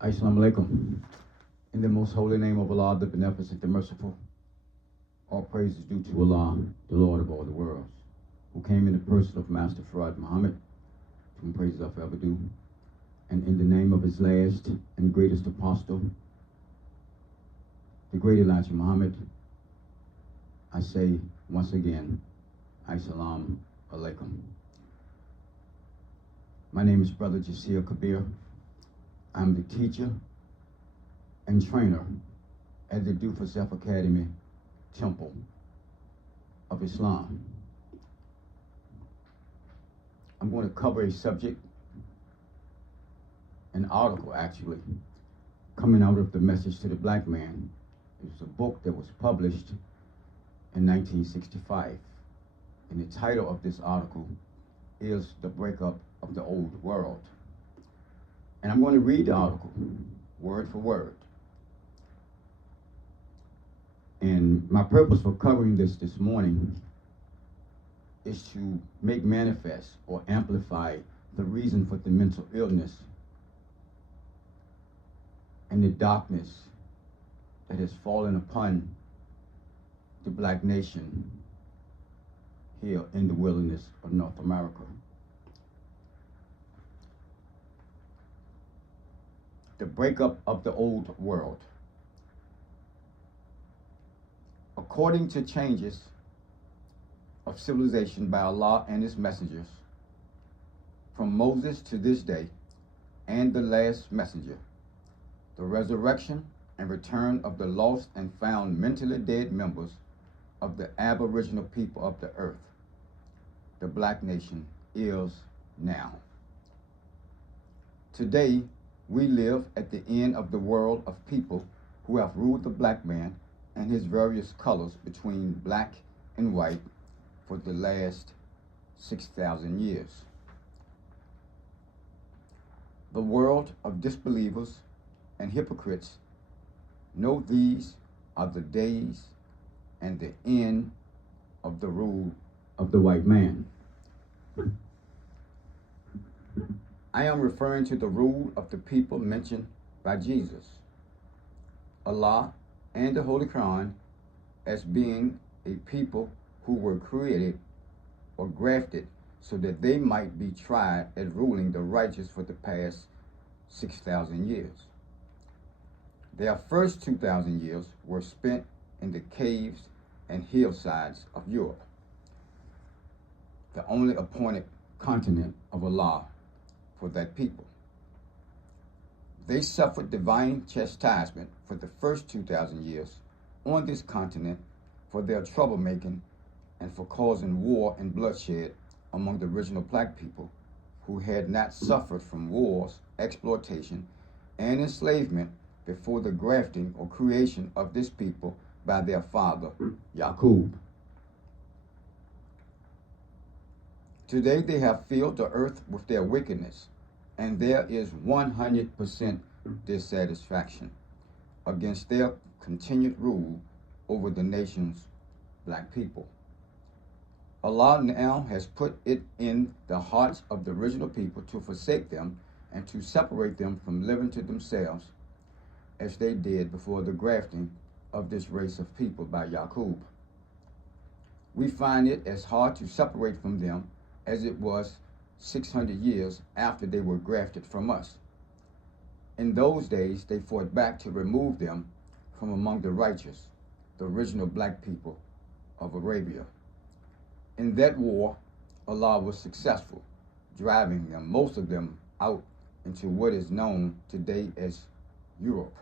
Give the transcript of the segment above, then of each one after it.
Assalamu alaikum. In the most holy name of Allah, the beneficent, the merciful, all praise is due to Allah, the Lord of all the worlds, who came in the person of Master Farad Muhammad, to whom praises are forever due, and in the name of his last and greatest apostle, the great Elijah Muhammad, I say once again, Assalamu alaikum. My name is Brother Jasir Kabir. I'm the teacher and trainer at the Do for Self Academy Temple of Islam. I'm going to cover a subject, an article actually, coming out of the Message to the Black Man. It's a book that was published in 1965. And the title of this article is The Breakup of the Old World. And I'm going to read the article word for word. And my purpose for covering this morning is to make manifest or amplify the reason for the mental illness and the darkness that has fallen upon the black nation here in the wilderness of North America. The breakup of the old world. According to changes of civilization by Allah and his messengers, from Moses to this day, and the last messenger, the resurrection and return of the lost and found mentally dead members of the aboriginal people of the earth, the black nation, is now. Today, we live at the end of the world of people who have ruled the black man and his various colors between black and white for the last 6,000 years. The world of disbelievers and hypocrites know these are the days and the end of the rule of the white man. I am referring to the rule of the people mentioned by Jesus, Allah, and the Holy Quran as being a people who were created or grafted so that they might be tried at ruling the righteous for the past 6,000 years. Their first 2,000 years were spent in the caves and hillsides of Europe, the only appointed continent of Allah for that people. They suffered divine chastisement for the first 2,000 years on this continent for their troublemaking and for causing war and bloodshed among the original black people who had not suffered from wars, exploitation, and enslavement before the grafting or creation of this people by their father, Yaqub. Today they have filled the earth with their wickedness, and there is 100% dissatisfaction against their continued rule over the nation's black people. Allah now has put it in the hearts of the original people to forsake them and to separate them from living to themselves as they did before the grafting of this race of people by Yaqub. We find it as hard to separate from them as it was 600 years after they were grafted from us. In those days, they fought back to remove them from among the righteous, the original black people of Arabia. In that war, Allah was successful, driving them, most of them, out into what is known today as Europe.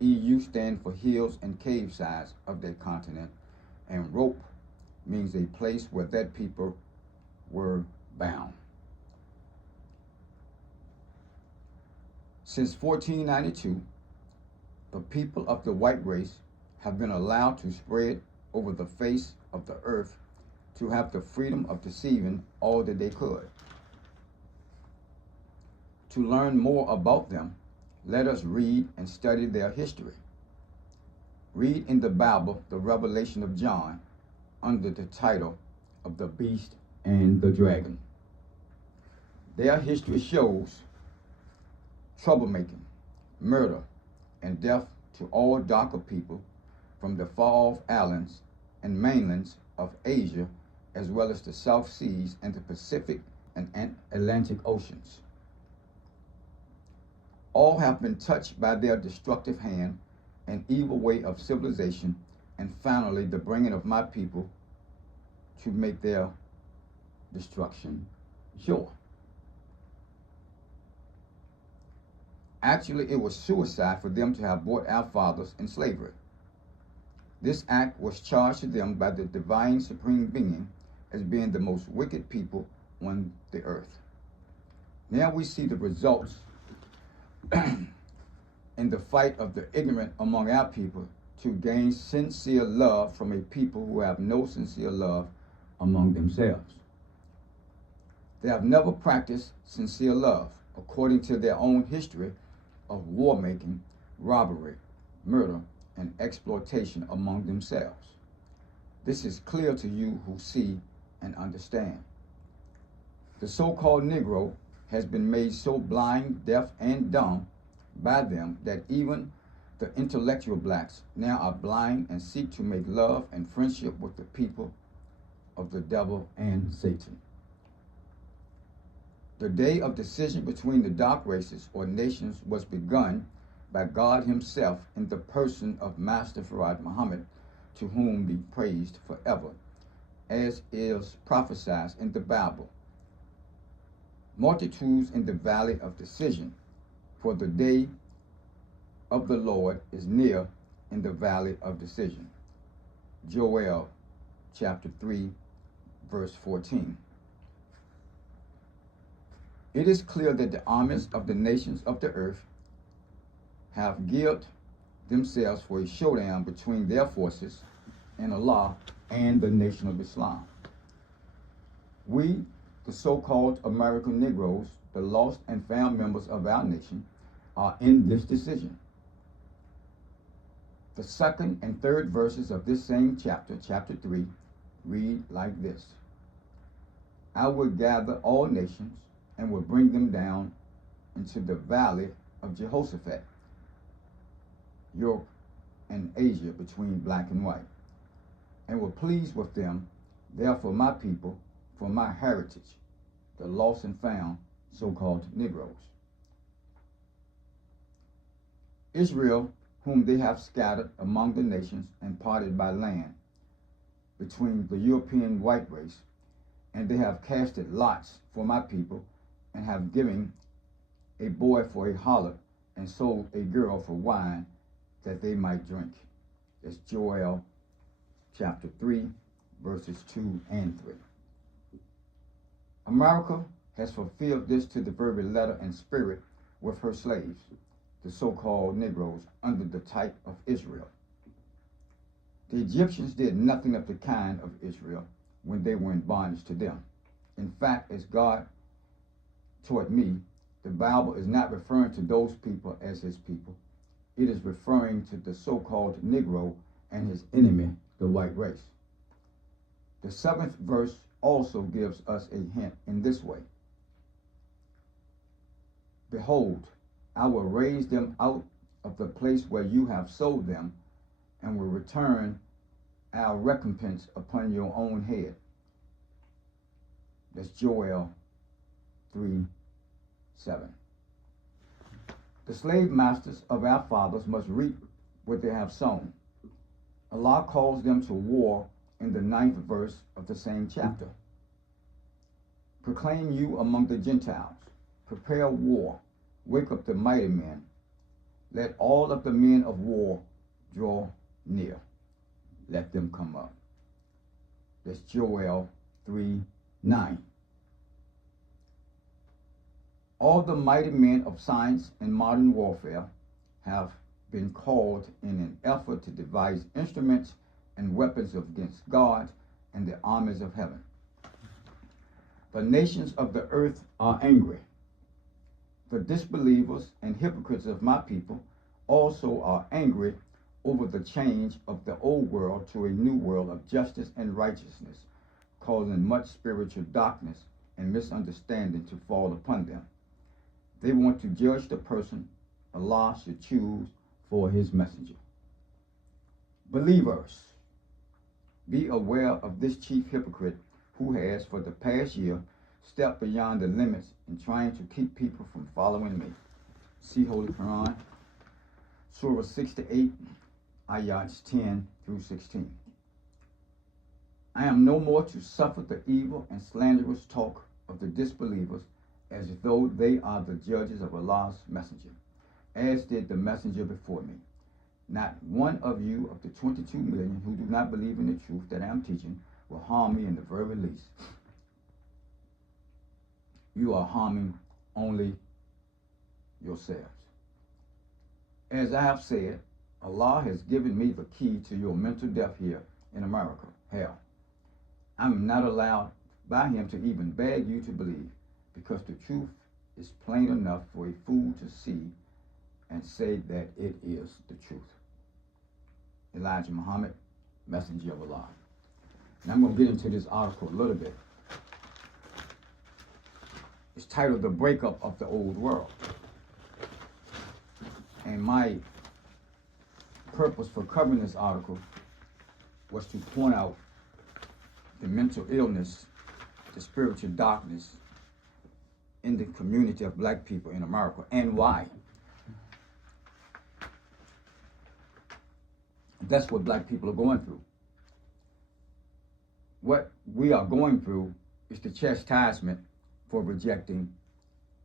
EU stands for hills and cave sides of that continent, and Rope means a place where that people were bound. Since 1492, the people of the white race have been allowed to spread over the face of the earth to have the freedom of deceiving all that they could. To learn more about them, let us read and study their history. Read in the Bible the Revelation of John under the title of the Beast and the Dragon. Their history shows troublemaking, murder, and death to all darker people from the far-off islands and mainlands of Asia, as well as the South Seas and the Pacific and Atlantic Oceans. All have been touched by their destructive hand and evil way of civilization, and finally the bringing of my people to make their destruction sure. Actually, it was suicide for them to have brought our fathers in slavery. This act was charged to them by the divine supreme being as being the most wicked people on the earth. Now we see the results in the fight of the ignorant among our people to gain sincere love from a people who have no sincere love among themselves. They have never practiced sincere love according to their own history of war making, robbery, murder, and exploitation among themselves. This is clear to you who see and understand. The so-called Negro has been made so blind, deaf, and dumb by them that even the intellectual blacks now are blind and seek to make love and friendship with the people of the devil and Satan. The day of decision between the dark races or nations was begun by God himself in the person of Master Fard Muhammad, to whom be praised forever, as is prophesied in the Bible. Multitudes in the valley of decision, for the day of the Lord is near in the valley of decision. Joel chapter 3, verse 14. It is clear that the armies of the nations of the earth have geared themselves for a showdown between their forces and Allah and the Nation of Islam. We, the so-called American Negroes, the lost and found members of our nation, are in this decision. The second and third verses of this same chapter, chapter 3, read like this. I will gather all nations and will bring them down into the valley of Jehoshaphat, Europe and Asia between black and white, and will please with them, therefore my people, for my heritage, the lost and found so-called Negroes. Israel, whom they have scattered among the nations and parted by land between the European white race, and they have casted lots for my people, and have given a boy for a harlot, and sold a girl for wine, that they might drink. That's Joel chapter 3, verses 2 and 3. America has fulfilled this to the very letter and spirit with her slaves, the so-called Negroes, under the type of Israel. The Egyptians did nothing of the kind of Israel when they were in bondage to them. In fact, as God taught me, the Bible is not referring to those people as his people. It is referring to the so-called Negro and his enemy, the white race. The 7th verse also gives us a hint in this way. Behold, I will raise them out of the place where you have sold them, and will return our recompense upon your own head. That's Joel 3:7. The slave masters of our fathers must reap what they have sown. Allah calls them to war in the 9th verse of the same chapter. Proclaim you among the Gentiles, prepare war, wake up the mighty men, let all of the men of war draw near, let them come up. That's Joel 3:9. All the mighty men of science and modern warfare have been called in an effort to devise instruments and weapons against God and the armies of heaven. The nations of the earth are angry. The disbelievers and hypocrites of my people also are angry over the change of the old world to a new world of justice and righteousness, causing much spiritual darkness and misunderstanding to fall upon them. They want to judge the person Allah should choose for his messenger. Believers, be aware of this chief hypocrite who has, for the past year, stepped beyond the limits in trying to keep people from following me. See Holy Quran, Surah 6 to 8, ayats 10 through 16. I am no more to suffer the evil and slanderous talk of the disbelievers as though they are the judges of Allah's messenger, as did the messenger before me. Not one of you of the 22 million who do not believe in the truth that I am teaching will harm me in the very least. You are harming only yourselves. As I have said, Allah has given me the key to your mental death here in America, hell. I'm not allowed by him to even beg you to believe, because the truth is plain enough for a fool to see and say that it is the truth. Elijah Muhammad, Messenger of Allah. And I'm going to get into this article a little bit. It's titled The Breakup of the Old World. And my purpose for covering this article was to point out the mental illness, the spiritual darkness in the community of black people in America, and why. That's what black people are going through. What we are going through is the chastisement for rejecting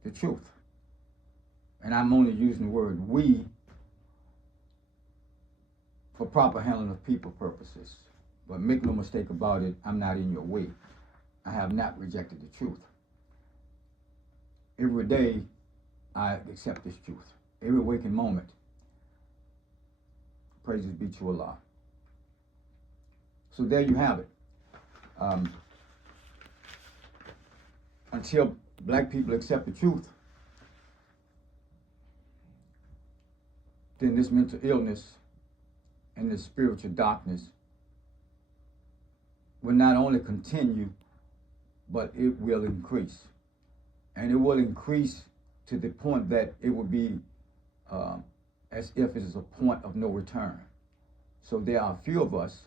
the truth. And I'm only using the word we for proper handling of people purposes. But make no mistake about it, I'm not in your way. I have not rejected the truth. Every day, I accept this truth. Every waking moment. Praises be to Allah. So there you have it. Until black people accept the truth, then this mental illness and this spiritual darkness will not only continue, but it will increase. And it will increase to the point that it will be as if it is a point of no return. So there are a few of us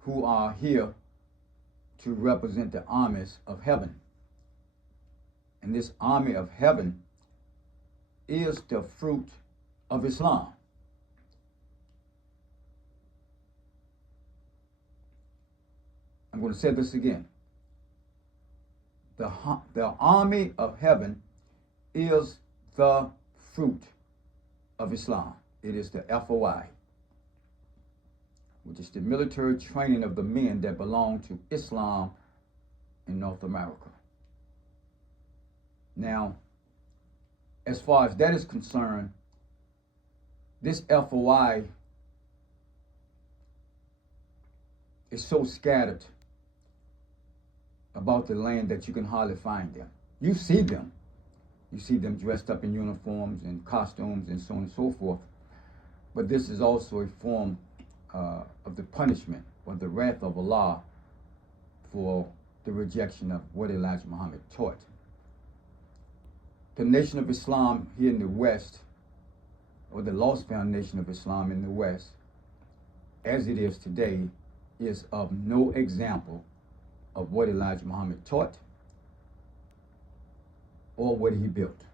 who are here to represent the armies of heaven. And this army of heaven is the fruit of Islam. I'm going to say this again. The army of heaven is the fruit of Islam. It is the FOI, which is the military training of the men that belong to Islam in North America. Now, as far as that is concerned, this FOI is so scattered about the land that you can hardly find them. You see them. You see them dressed up in uniforms and costumes and so on and so forth. But this is also a form of the punishment or the wrath of Allah for the rejection of what Elijah Muhammad taught. The Nation of Islam here in the West, or the Lost Foundation of Islam in the West, as it is today, is of no example of what Elijah Muhammad taught or what he built.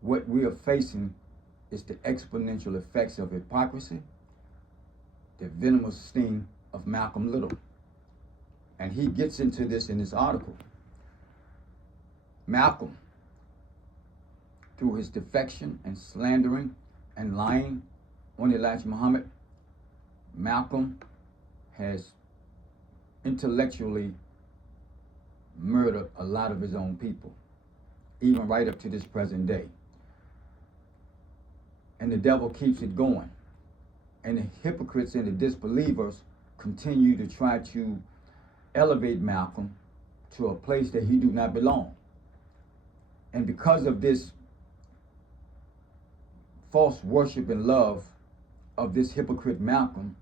What we are facing is the exponential effects of hypocrisy, the venomous sting of Malcolm Little. And he gets into this in his article. Malcolm, through his defection and slandering and lying on Elijah Muhammad, Malcolm has intellectually murdered a lot of his own people, even right up to this present day. And the devil keeps it going. And the hypocrites and the disbelievers continue to try to elevate Malcolm to a place that he do not belong. And because of this false worship and love of this hypocrite Malcolm,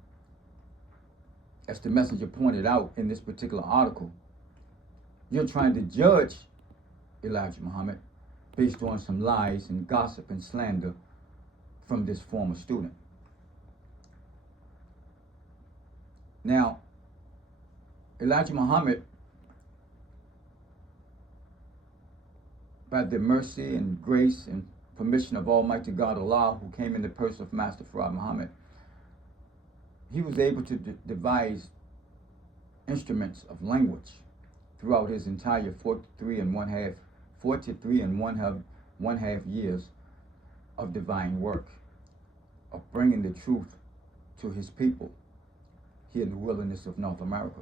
as the messenger pointed out in this particular article, you're trying to judge Elijah Muhammad based on some lies and gossip and slander from this former student. Now, Elijah Muhammad, by the mercy and grace and permission of Almighty God Allah, who came in the person of Master Farad Muhammad, he was able to devise instruments of language throughout his entire 43 and one half years of divine work, of bringing the truth to his people here in the wilderness of North America.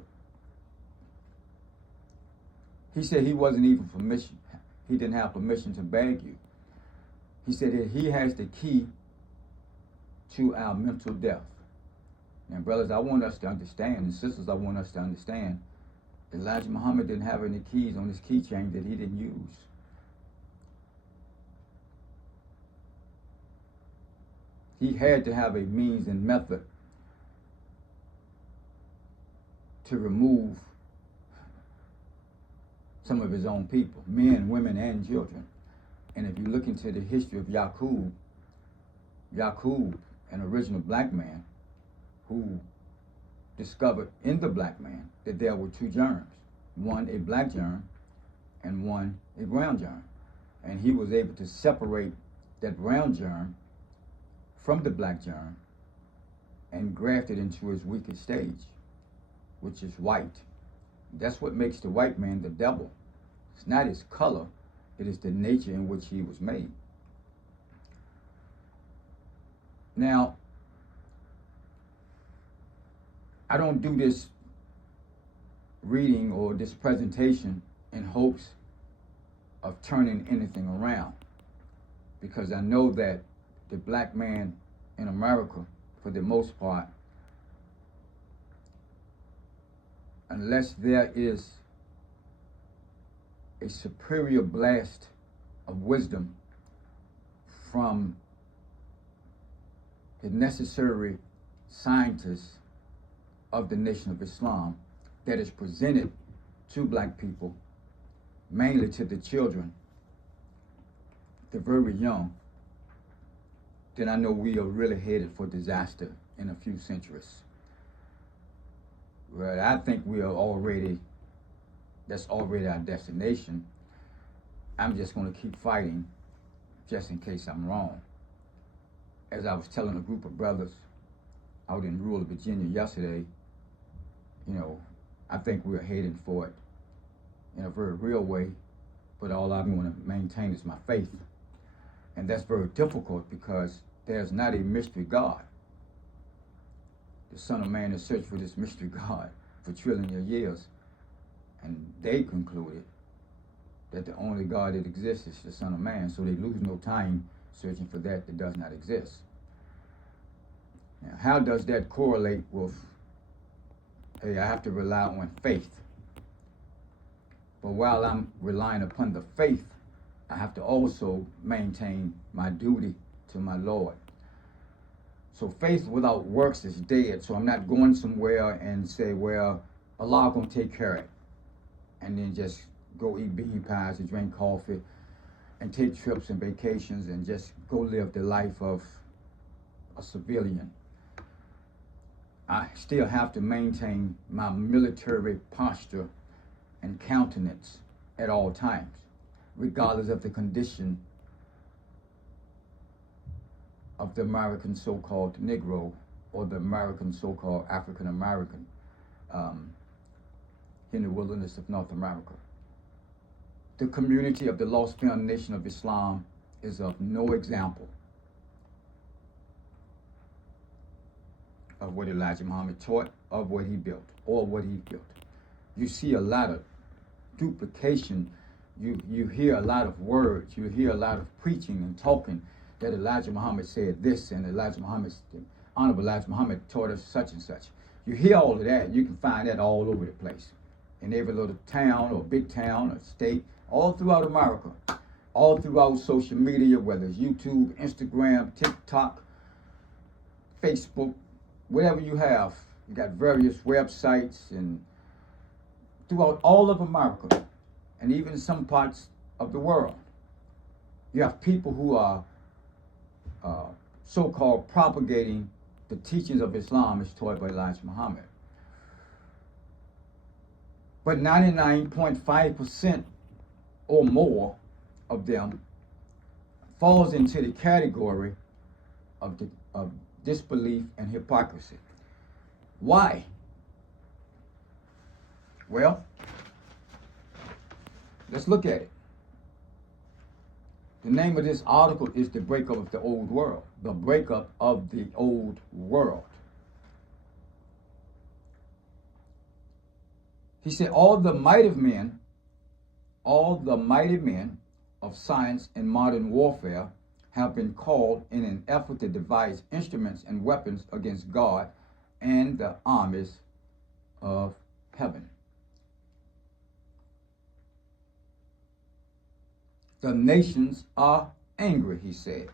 He said he wasn't even permission. He didn't have permission to beg you. He said that he has the key to our mental death. And brothers, I want us to understand, and sisters, I want us to understand, Elijah Muhammad didn't have any keys on his keychain that he didn't use. He had to have a means and method to remove some of his own people, men, women, and children. And if you look into the history of Yaqub, an original black man, who discovered in the black man that there were two germs, one a black germ and one a brown germ. And he was able to separate that brown germ from the black germ and graft it into his weakest stage, which is white. That's what makes the white man the devil. It's not his color, it is the nature in which he was made. Now, I don't do this reading or this presentation in hopes of turning anything around, because I know that the black man in America, for the most part, unless there is a superior blast of wisdom from the necessary scientists of the Nation of Islam that is presented to black people, mainly to the children, the very young, then I know we are really headed for disaster in a few centuries. Well, I think we are already, that's already our destination. I'm just going to keep fighting just in case I'm wrong. As I was telling a group of brothers out in rural Virginia yesterday, you know, I think we're heading for it in a very real way, but all I'm going to maintain is my faith. And that's very difficult because there's not a mystery God. The Son of Man has searched for this mystery God for trillions of years, and they concluded that the only God that exists is the Son of Man, so they lose no time searching for that does not exist. Now, how does that correlate with, hey, I have to rely on faith? But while I'm relying upon the faith, I have to also maintain my duty to my Lord. So faith without works is dead. So I'm not going somewhere and say, well, Allah gonna take care of it, and then just go eat bean pies and drink coffee and take trips and vacations and just go live the life of a civilian. I still have to maintain my military posture and countenance at all times, regardless of the condition of the American so-called Negro or the American so-called African American in the wilderness of North America. The community of the lost found Nation of Islam is of no example of what Elijah Muhammad taught, of what he built, or what he built. You see a lot of duplication. You hear a lot of words. You hear a lot of preaching and talking that Elijah Muhammad said this, and Honorable Elijah Muhammad taught us such and such. You hear all of that. You can find that all over the place, in every little town or big town or state, all throughout America, all throughout social media, whether it's YouTube, Instagram, TikTok, Facebook, whatever you have. You got various websites and throughout all of America and even some parts of the world. You have people who are so-called propagating the teachings of Islam as taught by Elijah Muhammad. But 99.5% or more of them falls into the category of disbelief and hypocrisy. Why? Well, let's look at it. The name of this article is The Breakup of the Old World. The Breakup of the Old World. He said, all the mighty men of science and modern warfare have been called in an effort to devise instruments and weapons against God and the armies of heaven. The nations are angry, he said.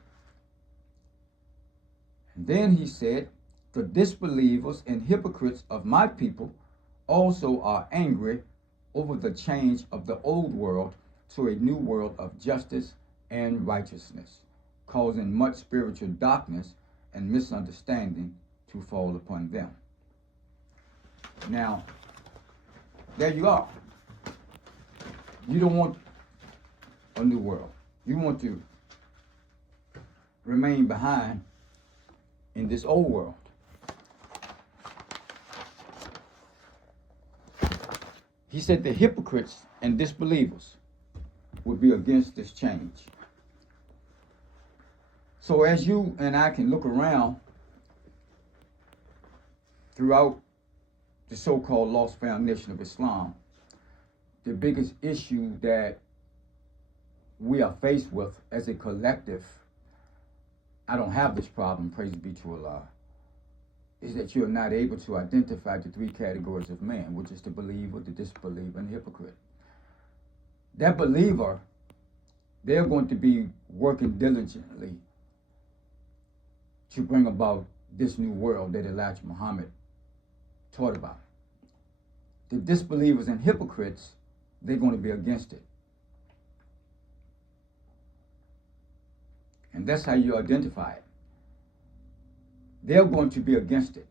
And then he said, the disbelievers and hypocrites of my people also are angry over the change of the old world to a new world of justice and righteousness, causing much spiritual darkness and misunderstanding to fall upon them. Now, there you are. You don't want a new world. You want to remain behind in this old world. He said the hypocrites and disbelievers would be against this change. So as you and I can look around throughout the so-called lost foundation of Islam, the biggest issue that we are faced with as a collective, I don't have this problem, praise be to Allah, is that you're not able to identify the three categories of man, which is the believer, the disbeliever, and the hypocrite. That believer, they're going to be working diligently to bring about this new world that Elijah Muhammad taught about. The disbelievers and hypocrites, they're going to be against it. And that's how you identify it. They're going to be against it.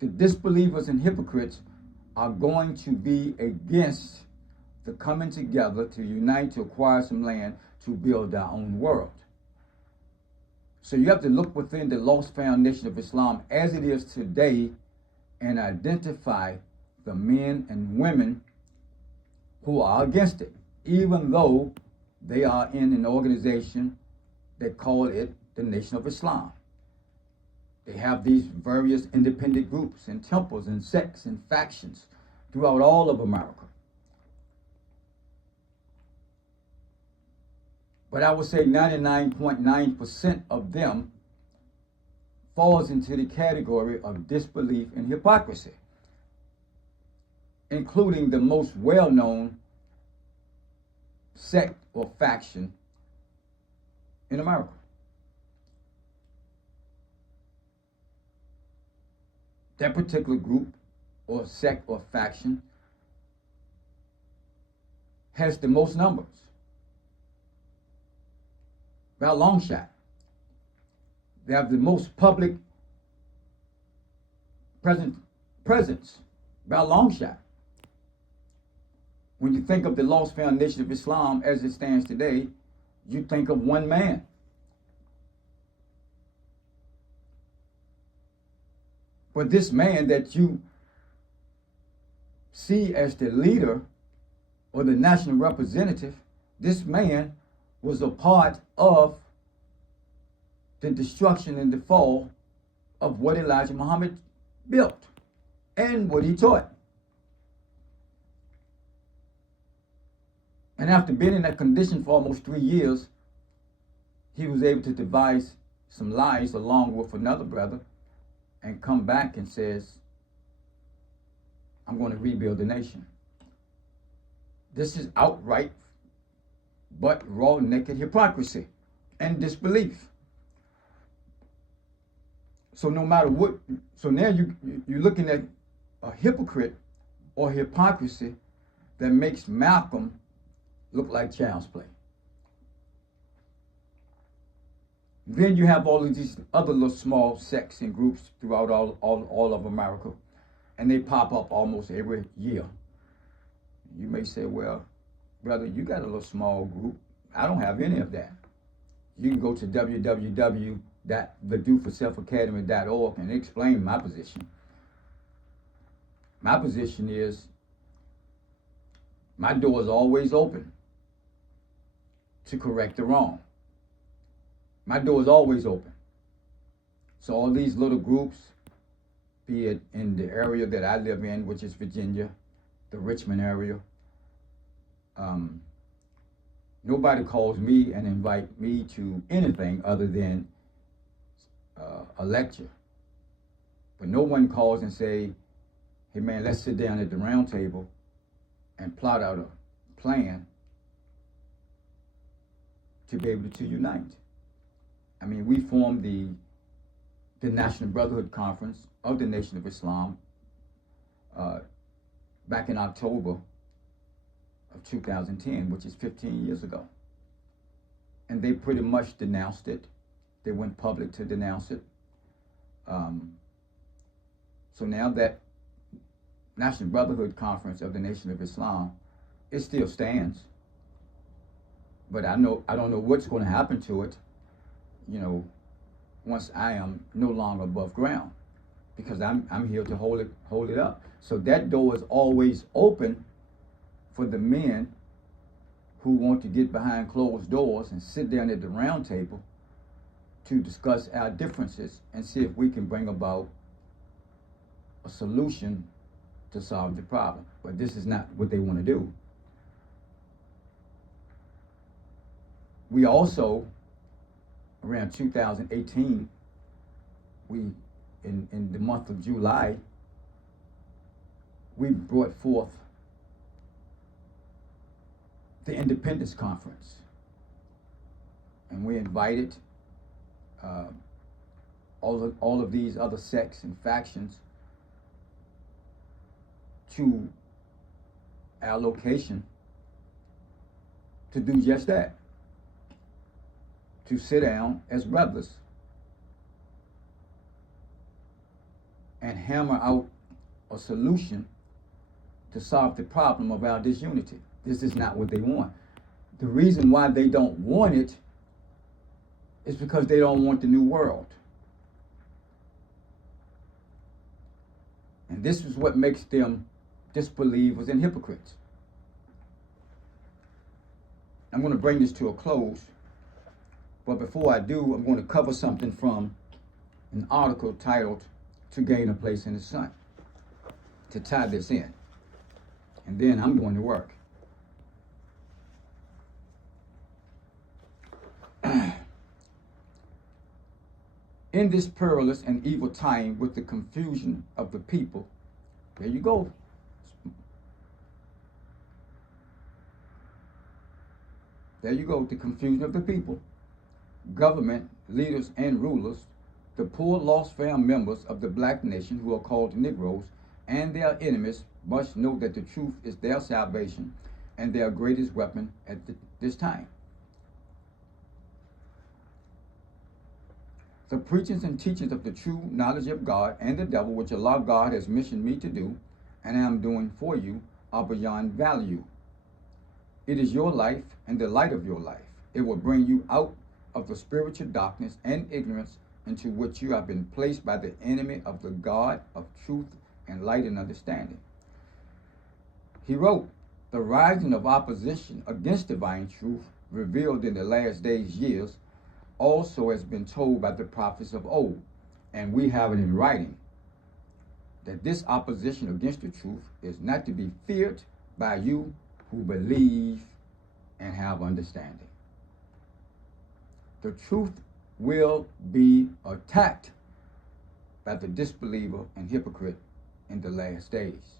The disbelievers and hypocrites are going to be against the coming together to unite to acquire some land to build our own world. So you have to look within the lost foundation of Islam as it is today and identify the men and women who are against it, even though they are in an organization that call it the Nation of Islam. They have these various independent groups and temples and sects and factions throughout all of America. But I would say 99.9% of them falls into the category of disbelief and hypocrisy, including the most well-known sect or faction in America. That particular group or sect or faction has the most numbers, by a long shot. They have the most public presence, by a long shot. When you think of the lost foundation of Islam as it stands today, you think of one man. But this man that you see as the leader or the national representative, this man was a part of the destruction and the fall of what Elijah Muhammad built and what he taught. And after being in that condition for almost 3 years, he was able to devise some lies along with another brother and come back and says, I'm going to rebuild the nation. This is outright but raw, naked hypocrisy and disbelief. So no matter what, so now you're looking at a hypocrite or hypocrisy that makes Malcolm look like child's play. Then you have all of these other little small sects and groups throughout all of America, and they pop up almost every year. You may say, well, brother, you got a little small group. I don't have any of that. You can go to www.thedewforselfacademy.org and explain my position. My position is my door is always open to correct the wrong. My door is always open. So all these little groups, be it in the area that I live in, which is Virginia, the Richmond area, nobody calls me and invite me to anything other than a lecture. But no one calls and say, hey man, let's sit down at the round table and plot out a plan to be able to unite. I mean, we formed the National Brotherhood Conference of the Nation of Islam back in October of 2010, which is 15 years ago. And they pretty much denounced it. They went public to denounce it. So now that National Brotherhood Conference of the Nation of Islam, it still stands. But I don't know what's going to happen to it, you know, once I am no longer above ground, because I'm here to hold it up. So that door is always open for the men who want to get behind closed doors and sit down at the round table to discuss our differences and see if we can bring about a solution to solve the problem. But this is not what they want to do. We also, around 2018, in the month of July, we brought forth the Independence Conference. And we invited all of these other sects and factions to our location to do just that. To sit down as brothers and hammer out a solution to solve the problem of our disunity. This is not what they want. The reason why they don't want it is because they don't want the new world. And this is what makes them disbelievers and hypocrites. I'm going to bring this to a close. But before I do, I'm going to cover something from an article titled To Gain a Place in the Sun, to tie this in. And then I'm going to work. In this perilous and evil time, with the confusion of the people, there you go. There you go, the confusion of the people. Government, leaders, and rulers, the poor lost found members of the black nation who are called Negroes, and their enemies must know that the truth is their salvation and their greatest weapon at this time. The preachings and teachings of the true knowledge of God and the devil, which Allah God has missioned me to do, and I am doing for you, are beyond value. It is your life and the light of your life. It will bring you out of the spiritual darkness and ignorance into which you have been placed by the enemy of the God of truth and light and understanding. He wrote, the rising of opposition against divine truth revealed in the last days years also has been told by the prophets of old, and we have it in writing, that this opposition against the truth is not to be feared by you who believe and have understanding. The truth will be attacked by the disbeliever and hypocrite in the last days.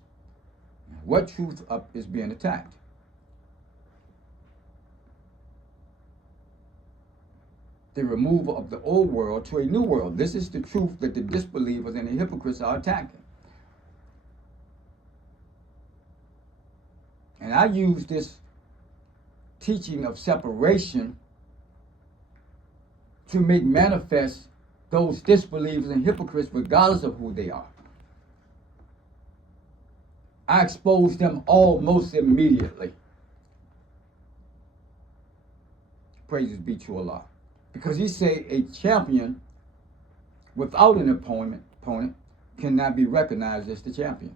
What truth is being attacked? The removal of the old world to a new world. This is the truth that the disbelievers and the hypocrites are attacking. And I use this teaching of separation to make manifest those disbelievers and hypocrites regardless of who they are. I exposed them almost immediately. Praises be to Allah. Because he said a champion without an opponent cannot be recognized as the champion.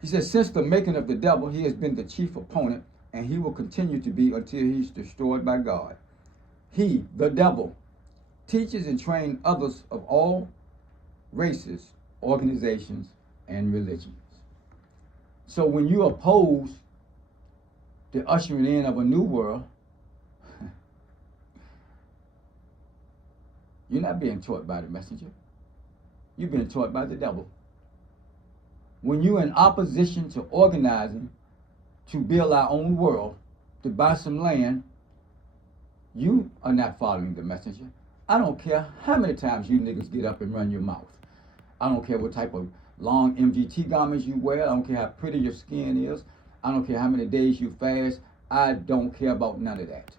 He says, since the making of the devil, he has been the chief opponent, and he will continue to be until he's destroyed by God. He, the devil, teaches and trains others of all races, organizations, and religions. So when you oppose the ushering in of a new world, you're not being taught by the messenger. You're being taught by the devil. When you're in opposition to organizing to build our own world, to buy some land, you are not following the messenger. I don't care how many times you niggas get up and run your mouth. I don't care what type of long MGT garments you wear. I don't care how pretty your skin is. I don't care how many days you fast. I don't care about none of that.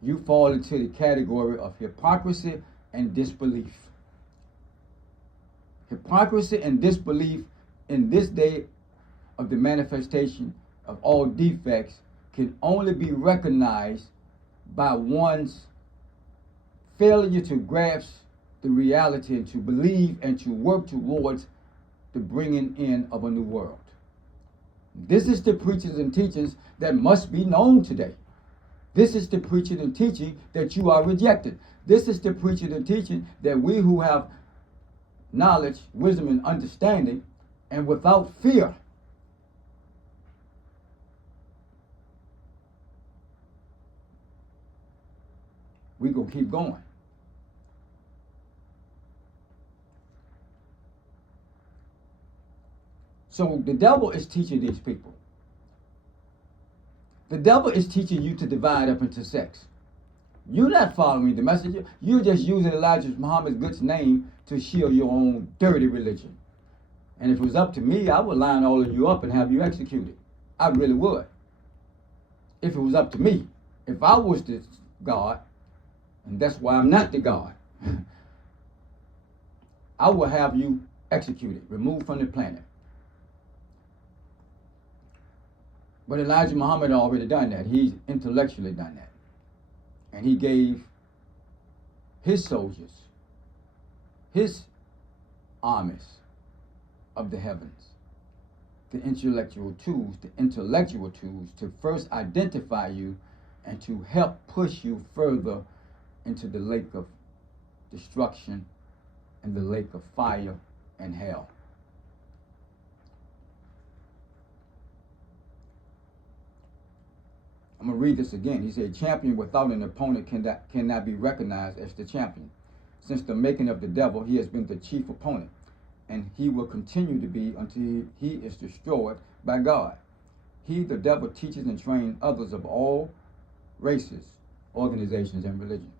You fall into the category of hypocrisy and disbelief. Hypocrisy and disbelief in this day of the manifestation of all defects can only be recognized by one's failure to grasp the reality and to believe and to work towards the bringing in of a new world. This is the preachings and teachings that must be known today. This is the preaching and teaching that you are rejected. This is the preaching and teaching that we who have knowledge, wisdom, and understanding, and without fear, we gonna keep going. So the devil is teaching these people. The devil is teaching you to divide up into sects. You're not following the messenger. You're just using Elijah Muhammad's good name to shield your own dirty religion. And if it was up to me, I would line all of you up and have you executed. I really would. If it was up to me. If I was the God, and that's why I'm not the God, I will have you executed, removed from the planet. But Elijah Muhammad already done that. He's intellectually done that. And he gave his soldiers, his armies of the heavens, the intellectual tools to first identify you and to help push you further into the lake of destruction and the lake of fire and hell. I'm going to read this again. He said, champion without an opponent cannot be recognized as the champion. Since the making of the devil, he has been the chief opponent, and he will continue to be until he is destroyed by God. He, the devil, teaches and trains others of all races, organizations, and religions.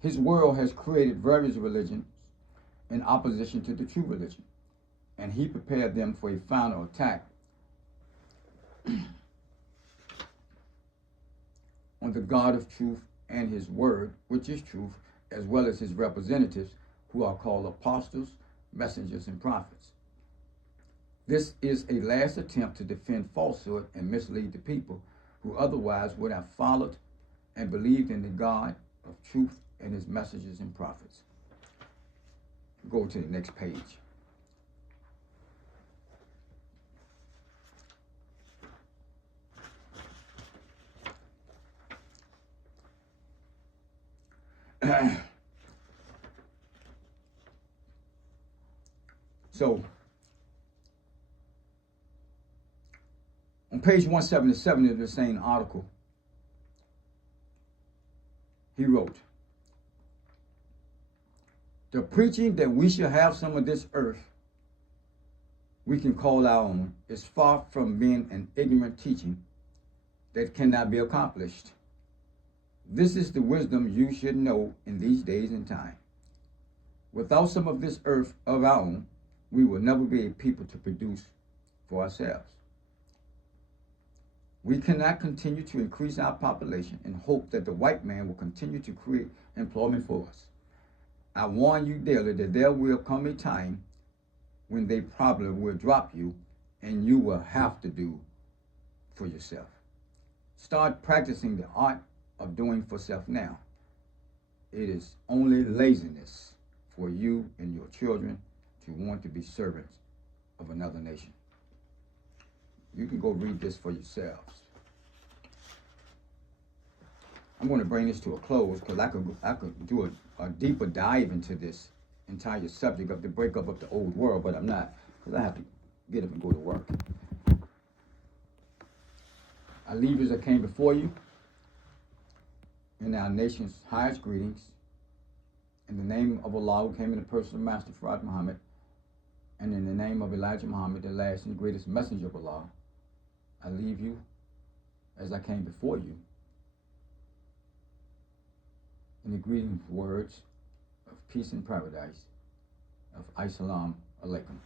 His world has created various religions in opposition to the true religion, and he prepared them for a final attack on the God of truth and his word, which is truth, as well as his representatives, who are called apostles, messengers, and prophets. This is a last attempt to defend falsehood and mislead the people who otherwise would have followed and believed in the God of truth and his messengers and prophets. Go to the next page. So, on page 177 of the same article, he wrote, the preaching that we shall have some of this earth we can call our own is far from being an ignorant teaching that cannot be accomplished. This is the wisdom you should know in these days and time. Without some of this earth of our own, we will never be a people to produce for ourselves. We cannot continue to increase our population and hope that the white man will continue to create employment for us. I warn you daily that there will come a time when they probably will drop you and you will have to do for yourself. Start practicing the art of doing for self now. It is only laziness for you and your children to want to be servants of another nation. You can go read this for yourselves. I'm going to bring this to a close because I could do a deeper dive into this entire subject of the breakup of the old world, but I'm not, because I have to get up and go to work. I leave as I came before you in our nation's highest greetings. In the name of Allah, who came in the person of Master Farad Muhammad, and in the name of Elijah Muhammad, the last and greatest messenger of Allah, I leave you as I came before you in the greeting words of peace and paradise of Assalamu alaikum.